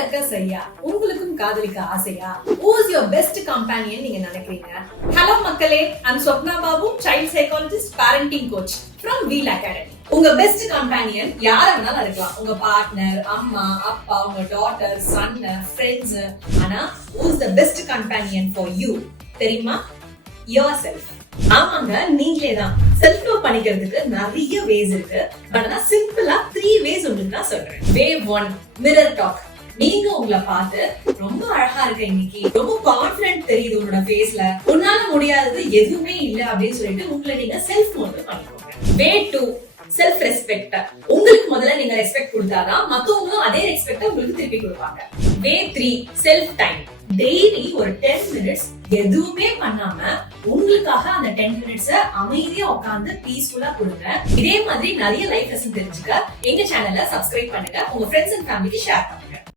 தக்க செய்யா உங்களுக்கும் காதலிக்க ஆசையா? Who is your best companion நீங்க நினைக்கிறீங்க? ஹலோ மக்களே, I'm Swapna Babu, child psychologist, parenting coach from Wheel Academy. உங்க பெஸ்ட் கம்பேனியன் யாரா வேணாலும் இருக்கலாம். உங்க பார்ட்னர், அம்மா, அப்பா, உங்க டாட்டர், சன், ஃப்ரெண்ட்ஸ். ஆனா who is the best companion for you தெரியுமா? yourself. ஆமாங்க, நீங்களே தான். செல்ஃப் லவ் பண்ணிக்கிறதுக்கு நிறைய வேஸ் இருக்கு. பட் ஆனா சிம்பிளா 3 வேஸ் உங்களுக்கு நான் சொல்றேன். வே 1, மிரர் டாக். நீங்க உங்களை பார்த்து ரொம்ப அழகா இருக்க, இன்னைக்கு ரொம்ப கான்பிடன்ட் தெரியுது உங்களோட ஃபேஸ்ல, உன்னால முடியாதது எதுவுமே இல்ல அப்படின்னு சொல்லிட்டு உங்களை நீங்க செல்ஃப் மோட்டிவேட் பண்ணிக்கோங்க. வே 2, செல்ஃப் ரெஸ்பெக்ட். உங்களுக்கு முதல்ல நீங்க ரெஸ்பெக்ட் கொடுத்தாதான் மத்தவங்களும் அதே ரெஸ்பெக்ட் உங்களுக்கு திருப்பி கொடுப்பாங்க. வே 3, செல்ஃப் டைம். டெய்லி ஒரு 10 மினிட்ஸ் எதுவுமே பண்ணாம உங்களுக்காக அந்த 10 மினிட்ஸ் அமைதியா உட்கார்ந்து பீஸ்ஃபுல்லா கொடுங்க. இதே மாதிரி நிறைய லைஃப் லெசன் தெரிஞ்சுக்க எங்க சேனலை சப்ஸ்கிரைப் பண்ணுங்க, உங்க ஃப்ரெண்ட்ஸ் அண்ட் ஃபேமிலிக்கு ஷேர் பண்ணுங்க.